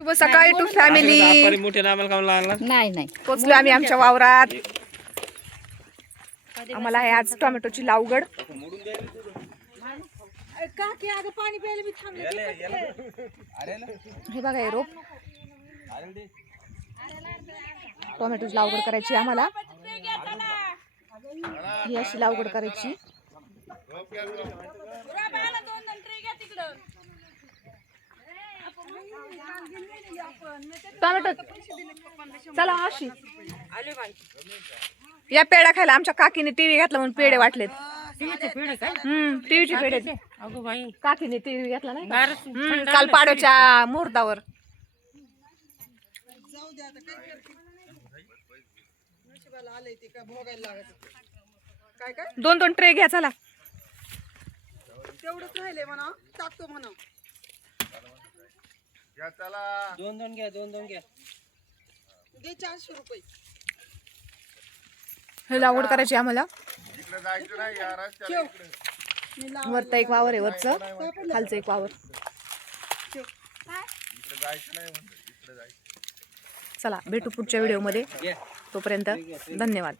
शुभ सकाळी to family. मोठे नामाला काम लागला नाही नाही पोचलो आम्ही आमच्या वावरात. आम्हाला आहे आज टोमॅटोची लावगड. हे बघा हे रोप टोमॅटोची लावगड करायची आम्हाला. ही अशी लावगड करायची. टोमॅटो चला अशी या पेढा खायला. आमच्या काकीने टीव्ही घातला म्हणून पेढे वाटलेत. टीव्हीचे पेढे. अगो बाई काकीने टीव्ही घेतला नाही काल पाडोच्या मुहूर्तावर. दोन दोन ट्रे घ्या चला. तेवढंच राहिले म्हणा टाकतो म्हणा. दोन दोन घ्या दे 400 रुपये. हे लागवड करायची आम्हाला. वरचा एक वावर आहे वरचं, खालचं एक वावर. चला भेटू पुढच्या व्हिडिओ मध्ये. तोपर्यंत धन्यवाद.